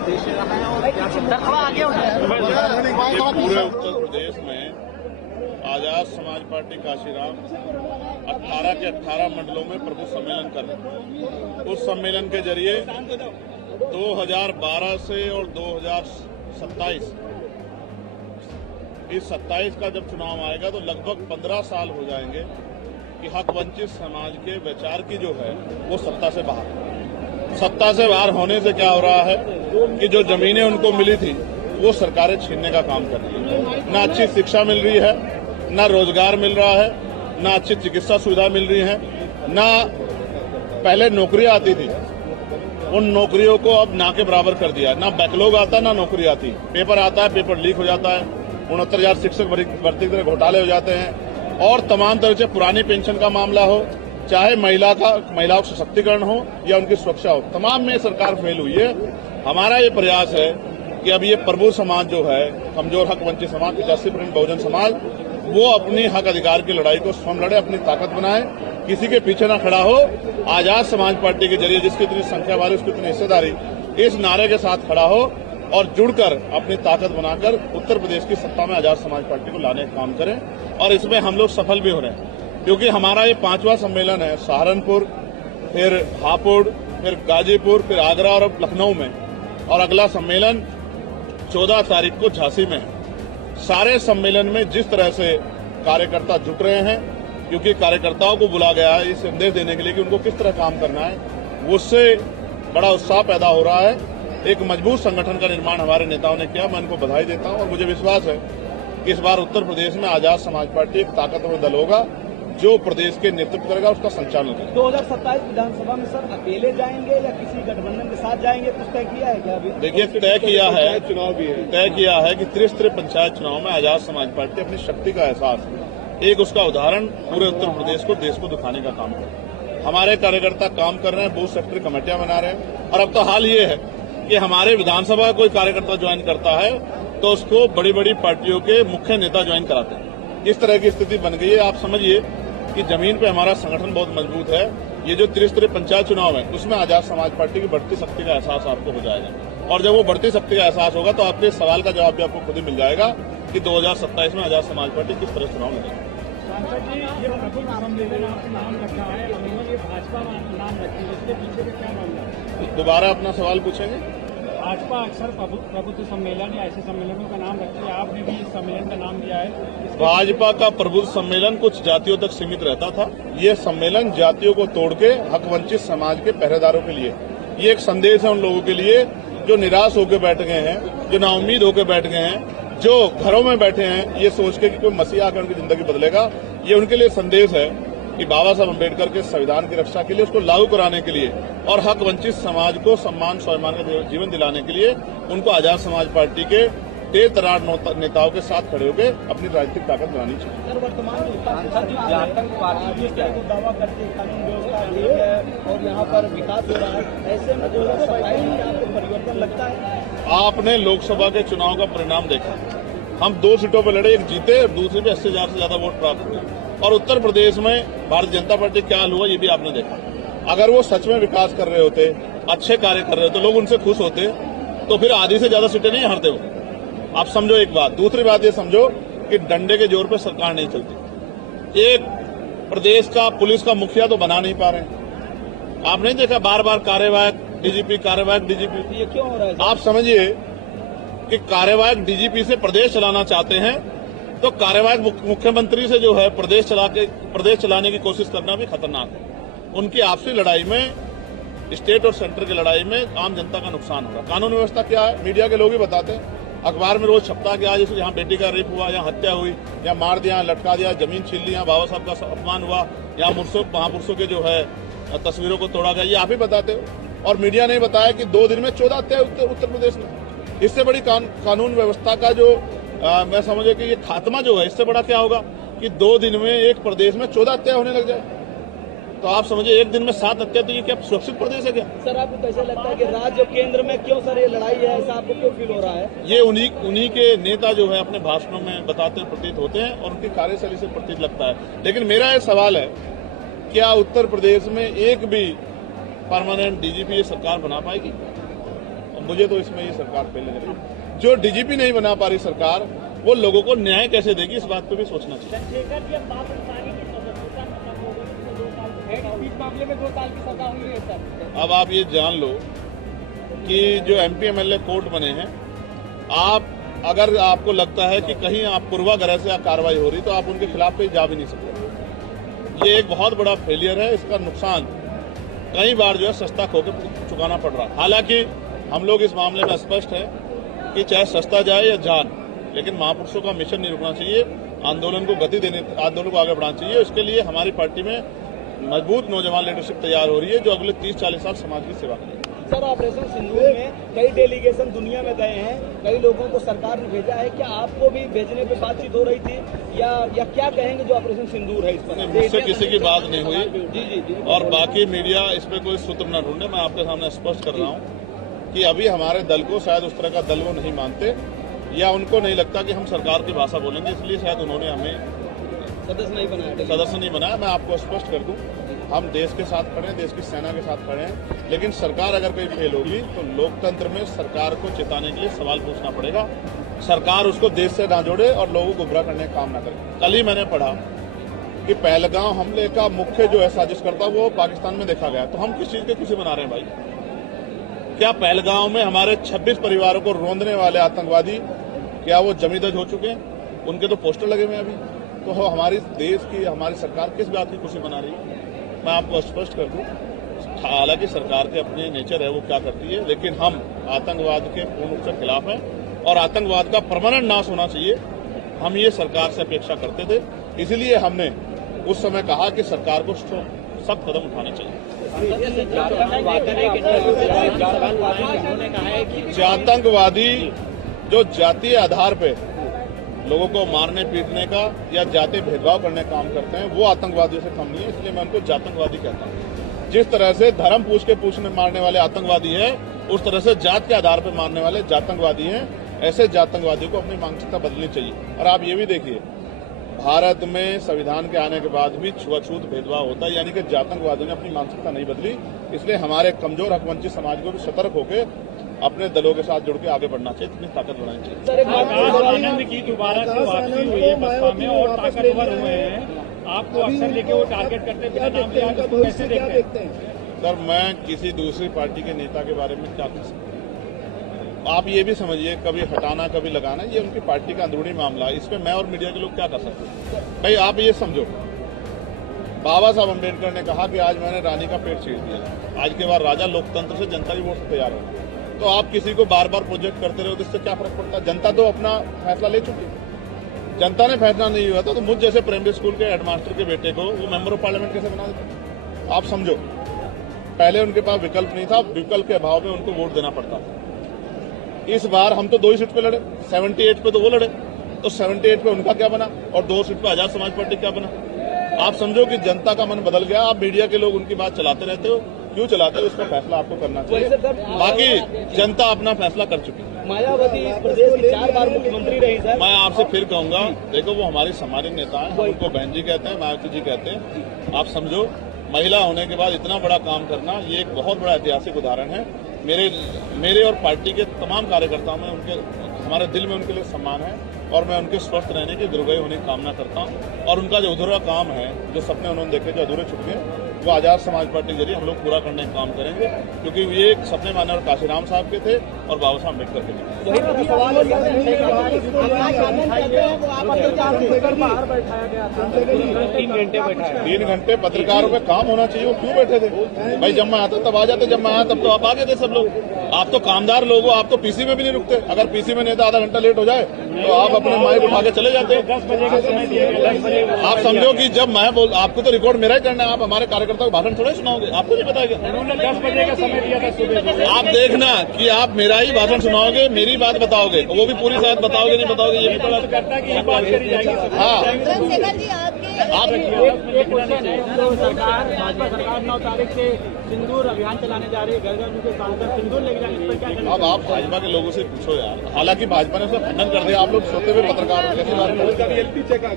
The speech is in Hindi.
उद्देश्य रहा है और क्या थोड़ा आगे हो जाए। पूरे उत्तर प्रदेश में आजाद समाज पार्टी काशीराम 18 के 18 मंडलों में प्रभु सम्मेलन कर रहे हैं। उस सम्मेलन के जरिए 2012 से और 2027 इस 27 का जब चुनाव आएगा तो लगभग 15 साल हो जाएंगे कि हक वंचित समाज के विचार की जो है वो सत्ता से बाहर होने से क्या हो रहा है कि जो जमीनें उनको मिली थी वो सरकारें छीनने का काम कर रही है। ना अच्छी शिक्षा मिल रही है, ना रोजगार मिल रहा है, ना अच्छी चिकित्सा सुविधा मिल रही है, ना पहले नौकरियां आती थी, उन नौकरियों को अब ना के बराबर कर दिया। ना बैकलॉग आता, ना नौकरी आती। पेपर आता है, पेपर लीक हो जाता है, 69,000 शिक्षक भर्ती के घोटाले हो जाते हैं और तमाम तरह से पुरानी पेंशन का मामला हो, चाहे महिलाओं का सशक्तिकरण हो या उनकी सुरक्षा हो, तमाम में सरकार फेल हुई है। हमारा ये प्रयास है कि अब ये प्रभु समाज जो है, कमजोर हक वंचित समाज, 85% बहुजन समाज, वो अपनी हक अधिकार की लड़ाई को स्वयं लड़े, अपनी ताकत बनाए, किसी के पीछे ना खड़ा हो। आजाद समाज पार्टी के जरिए जिसकी इतनी संख्या वाली, उसकी इतनी हिस्सेदारी, इस नारे के साथ खड़ा हो और जुड़कर अपनी ताकत बनाकर उत्तर प्रदेश की सत्ता में आजाद समाज पार्टी को लाने का काम करें। और इसमें हम लोग सफल भी हो रहे हैं क्योंकि हमारा ये 5वां सम्मेलन है। सहारनपुर, फिर हापुड़, फिर गाजीपुर, फिर आगरा और अब लखनऊ में, और अगला सम्मेलन 14 तारीख को झांसी में है। सारे सम्मेलन में जिस तरह से कार्यकर्ता जुट रहे हैं, क्योंकि कार्यकर्ताओं को बुला गया है इस संदेश देने के लिए कि उनको किस तरह काम करना है, उससे बड़ा उत्साह पैदा हो रहा है। एक मजबूत संगठन का निर्माण हमारे नेताओं ने किया। मैं उनको बधाई देता हूं और मुझे विश्वास है कि इस बार उत्तर प्रदेश में आजाद समाज पार्टी एक ताकतवर दल होगा जो प्रदेश के नेतृत्व करेगा, उसका संचालन करेगा। 2027 विधानसभा में सर अकेले जाएंगे या किसी गठबंधन के साथ जाएंगे, कुछ तय किया है क्या? अभी देखिए, तय किया है कि त्रिस्तरीय पंचायत चुनाव में आजाद समाज पार्टी अपनी शक्ति का एहसास, एक उसका उदाहरण पूरे उत्तर प्रदेश को, देश को दिखाने का काम करे। हमारे कार्यकर्ता काम कर रहे हैं, बूथ सेक्टर कमेटियां बना रहे हैं। और अब तो हाल ये है कि हमारे विधानसभा का कोई कार्यकर्ता ज्वाइन करता है तो उसको बड़ी बड़ी पार्टियों के मुख्य नेता ज्वाइन कराते हैं। इस तरह की स्थिति बन गई है। आप समझिए कि जमीन पे हमारा संगठन बहुत मजबूत है। ये जो त्रिस्तरीय पंचायत चुनाव है उसमें आजाद समाज पार्टी की बढ़ती शक्ति का एहसास आपको हो जाएगा। और जब वो बढ़ती शक्ति का एहसास होगा तो आपके सवाल का जवाब भी आपको खुद ही मिल जाएगा कि 2027 में आजाद समाज पार्टी किस तरह चुनाव लड़ेगी। सांसद जी, ये प्रभु सम्मेलन आपने नाम रखा है, ये भाजपा नाम रखी है, इसके पीछे का क्या मामला है? दोबारा अपना सवाल पूछेंगे। भाजपा अक्सर प्रभुत्व सम्मेलन या ऐसे सम्मेलनों का नाम रखती है, आपने भी इस सम्मेलन का नाम दिया है। भाजपा का प्रबुद्ध सम्मेलन कुछ जातियों तक सीमित रहता था। ये सम्मेलन जातियों को तोड़ के हक वंचित समाज के पहरेदारों के लिए, ये एक संदेश है उन लोगों के लिए जो निराश होकर बैठ गए हैं, जो नाउम्मीद होकर बैठ गए हैं, जो घरों में बैठे हैं ये सोच के कि कोई मसीहा आकर उनकी जिंदगी बदलेगा। ये उनके लिए संदेश है कि बाबा साहब अम्बेडकर के संविधान की रक्षा के लिए, उसको लागू कराने के लिए और हक वंचित समाज को सम्मान स्वाभिमान का जीवन दिलाने के लिए उनको आजाद समाज पार्टी के तेज तरार नेताओं के साथ खड़े होकर अपनी राजनीतिक ताकत बनानी चाहिए। वर्तमान आतंकवादी दावा करते कानून व्यवस्था और यहाँ पर विकास हो रहा है, ऐसे में 2027 में आपको परिवर्तन लगता है? आपने लोकसभा के चुनाव का परिणाम देखा। हम 2 सीटों पर लड़े, एक जीते और दूसरे पे 80,000 से ज्यादा वोट प्राप्त हुए। और उत्तर प्रदेश में भारतीय जनता पार्टी क्या हाल हुआ ये भी आपने देखा। अगर वो सच में विकास कर रहे होते, अच्छे कार्य कर रहे होते, लोग उनसे खुश होते, तो फिर आधी से ज्यादा सीटें नहीं हारते हो। आप समझो एक बात। दूसरी बात ये समझो कि डंडे के जोर पे सरकार नहीं चलती। एक प्रदेश का पुलिस का मुखिया तो बना नहीं पा रहे। आप नहीं देखा बार बार कार्यवाहक डीजीपी, कार्यवाहक डीजीपी, ये क्यों हो रहा है? आप समझिए कि कार्यवाहक डीजीपी से प्रदेश चलाना चाहते हैं तो कार्यवाहक मुख्यमंत्री से जो है प्रदेश चलाने की कोशिश करना भी खतरनाक है। उनकी आपसी लड़ाई में, स्टेट और सेंटर की लड़ाई में आम जनता का नुकसान होगा। कानून व्यवस्था क्या है मीडिया के लोग ही बताते हैं, अखबार में रोज छपता कि आज यहाँ बेटी का रेप हुआ, यहाँ हत्या हुई, यहाँ मार दिया, लटका दिया, जमीन छीन ली, यहाँ बाबा साहब का अपमान हुआ, यहाँ महापुरुषों के जो है तस्वीरों को तोड़ा गया। ये आप ही बताते हो और मीडिया ने बताया कि 2 दिन में 14 हत्या उत्तर प्रदेश में। इससे बड़ी कानून व्यवस्था का जो मैं समझे कि ये खात्मा जो है, इससे बड़ा क्या होगा कि 2 दिन में एक प्रदेश में 14 हत्या होने लग जाए। तो आप समझिए एक दिन में 7 हत्या, तो ये क्या सुरक्षित प्रदेश है क्या? सर आपको कैसा लगता है कि राज्य और केंद्र में क्यों सर ये लड़ाई है, ऐसा आपको क्यों फील हो रहा है? ये उन्हीं के नेता जो है अपने भाषणों में बताते प्रतीत होते हैं और उनकी कार्यशैली से प्रतीत लगता है। लेकिन मेरा ये सवाल है, क्या उत्तर प्रदेश में एक भी परमानेंट डीजीपी ये सरकार बना पाएगी? मुझे तो इसमें ये सरकार फेल लग रही है। जो डीजीपी नहीं बना पा रही सरकार, वो लोगों को न्याय कैसे देगी, इस बात पे भी सोचना चाहिए। चंद्रशेखर जी, अब बाप इंसानी की सदस्यता खत्म हो गई, उसको 2 साल इस मामले में 2 साल की सजा हुई है सर। अब आप ये जान लो कि जो एमपी एमएलए कोर्ट बने हैं, आप अगर आपको लगता है कि कहीं आप पूर्वाग्रह से कार्रवाई हो रही, तो आप उनके खिलाफ कहीं जा भी नहीं सकते। ये एक बहुत बड़ा फेलियर है। इसका नुकसान कई बार जो है सस्ता खोके चुकाना पड़ रहा है। हालांकि हम लोग इस मामले में स्पष्ट है कि चाहे सस्ता जाए या जान, लेकिन महापुरुषों का मिशन नहीं रुकना चाहिए। आंदोलन को गति देने, आंदोलन को आगे बढ़ाना चाहिए। इसके लिए हमारी पार्टी में मजबूत नौजवान लीडरशिप तैयार हो रही है, जो अगले 30-40 साल समाज की सेवा करेगी। सर, ऑपरेशन सिंदूर में कई डेलीगेशन दुनिया में गए हैं, कई लोगों को सरकार ने भेजा है। क्या आपको भी भेजने पे बातचीत हो रही थी या क्या कहेंगे जो ऑपरेशन सिंदूर है इस पर? मुझसे किसी की बात नहीं हुई। जी। और बाकी मीडिया इस पे कोई सूत्र न ढूंढे। मैं आपके सामने स्पष्ट कर रहा हूं कि अभी हमारे दल को, शायद उस तरह का दल वो नहीं मानते, या उनको नहीं लगता कि हम सरकार की भाषा बोलेंगे, इसलिए शायद उन्होंने हमें सदस्य नहीं बनाया। मैं आपको स्पष्ट कर दूं, हम देश के साथ खड़े हैं, देश की सेना के साथ खड़े हैं, लेकिन सरकार अगर कोई फेल होगी तो लोकतंत्र में सरकार को चेताने के लिए सवाल पूछना पड़ेगा। सरकार उसको देश से ना जोड़े और लोगों को गुमराह करने का काम ना करे। कल ही मैंने पढ़ा कि पहलगाम हमले का मुख्य जो है साजिशकर्ता, वो पाकिस्तान में देखा गया। तो हम किस चीज के खुशी मना रहे हैं भाई? क्या पहलगाम में हमारे 26 परिवारों को रौंदने वाले आतंकवादी, क्या वो जमीदज हो चुके हैं? उनके तो पोस्टर लगे हुए हैं अभी। तो हमारी देश की, हमारी सरकार किस बात की खुशी मना रही है? मैं आपको स्पष्ट कर दूं, हालांकि सरकार के अपने नेचर है, वो क्या करती है, लेकिन हम आतंकवाद के पूर्ण रूप से खिलाफ हैं और आतंकवाद का परमानेंट नाश होना चाहिए। हम ये सरकार से अपेक्षा करते थे, इसलिए हमने उस समय कहा कि सरकार को सख्त कदम उठाने चाहिए। आतंकवादी जो जातीय आधार पे लोगों को मारने पीटने का या जातीय भेदभाव करने का काम करते हैं, वो आतंकवादियों से कम नहीं है, इसलिए मैं उनको जातंकवादी कहता हूं। जिस तरह से धर्म पूछ के पूछने मारने वाले आतंकवादी है, उस तरह से जात के आधार पर मारने वाले जातंकवादी हैं। ऐसे जातंकवादियों को अपनी मानसिकता बदलनी चाहिए। और आप ये भी देखिए, भारत में संविधान के आने के बाद भी छुआछूत भेदभाव होता है, यानी कि जातंकवादियों ने अपनी मानसिकता नहीं बदली। इसलिए हमारे कमजोर हकवंचित समाज को भी सतर्क होकर अपने दलों के साथ जुड़ के आगे बढ़ना चाहिए, इतनी ताकत बढ़ानी चाहिए। आनंद की दोबारा से वापसी हुई है बसपा में और ताकतवर हुए हैं, आपको अक्सर लेके वो टारगेट करते हैं, बिना नाम लिया कैसे देखते हैं? सर, मैं किसी दूसरी पार्टी के नेता के बारे में क्या कह सकता हूं? आप ये भी समझिए, कभी हटाना कभी लगाना, ये उनकी पार्टी का अंदरूनी मामला है। इसमें मैं और मीडिया के लोग क्या कर सकते हैं? भाई आप ये समझो, बाबा साहब अम्बेडकर ने कहा कि आज मैंने रानी का पेट चीर दिया। आज के बाद राजा लोकतंत्र से, जनता की वोट से तैयार हो। तो आप किसी को बार बार प्रोजेक्ट करते रहो तो इससे क्या फर्क पड़ता है? जनता तो अपना फैसला ले चुकी है। जनता ने फैसला नहीं हुआ था तो मुझ जैसे प्राइमरी स्कूल के हेडमास्टर के बेटे को वो मेंबर ऑफ पार्लियामेंट कैसे बना देते? आप समझो, पहले उनके पास विकल्प नहीं था, विकल्प के अभाव में उनको वोट देना पड़ता था। इस बार हम तो 2 ही सीट पे लड़े, 78 पे तो वो लड़े, तो 78 पे उनका क्या बना और 2 सीट पे आजाद समाज पार्टी क्या बना? आप समझो कि जनता का मन बदल गया। आप मीडिया के लोग उनकी बात चलाते रहते हो, क्यों चलाते हो? उसका फैसला आपको करना चाहिए। बाकी जनता अपना फैसला कर चुकी है। मायावती प्रदेश की 4 बार मुख्यमंत्री रही सर। मैं आपसे फिर कहूंगा, देखो वो हमारी सामान्य नेता है, हम उनको बहन जी कहते हैं, मायावती जी कहते हैं। आप समझो, महिला होने के बाद इतना बड़ा काम करना, ये एक बहुत बड़ा ऐतिहासिक उदाहरण है। मेरे और पार्टी के तमाम कार्यकर्ताओं में हमारे दिल में उनके लिए सम्मान है और मैं उनके स्वस्थ रहने की, दीर्घायु होने की कामना करता हूं। और उनका जो अधूरा काम है, जो सपने उन्होंने देखे, जो अधूरे छूट गए, वो आजाद समाज पार्टी के जरिए हम लोग पूरा करने का काम करेंगे, क्योंकि ये सपने माननीय काशीराम साहब के थे और बाबा साहब अम्बेडकर के थे। वही मेरा सवाल है, 3 घंटे पत्रकारों पे काम होना चाहिए, वो क्यों बैठे थे? भाई जब मैं आता तब आ जाते, जब मैं आया तब तो आप आ गए थे सब लोग। आप तो कामदार लोग हो, आप तो पीसी में भी नहीं रुकते। अगर पीसी में नहीं तो आधा घंटा लेट हो जाए तो आप अपने माइक उठा के चले जाते। 10 बजे का समय दिया गया, 10 बजे आप समझो कि जब मैं आपको तो रिकॉर्ड मेरा ही करना है, आप हमारे कार्यकर्ता को भाषण थोड़े सुनाओगे? आपको नहीं बताएगा? उन्होंने 10 बजे का समय दिया था सुबह। आप देखना कि आप मेरा ही भाषण सुनाओगे, मेरी बात बताओगे, वो भी पूरी बात बताओगे नहीं बताओगे, ये भी पता करता है कि ये बात करी जाएगी। हाँ, चंद्रशेखर जी आप एक क्वेश्चन है, जो सरकार, भाजपा सरकार 9 तारीख से सिंदूर अभियान चलाने जा रही है, घर घर के सांसद सिंदूर लेके जाने, इस पर क्या करेंगे? अब आप भाजपा के लोगों से पूछो यार। हालांकि भाजपा ने उसका खंडन कर दिया। आप लोग सोते हुए पत्रकार कैसे बात करें?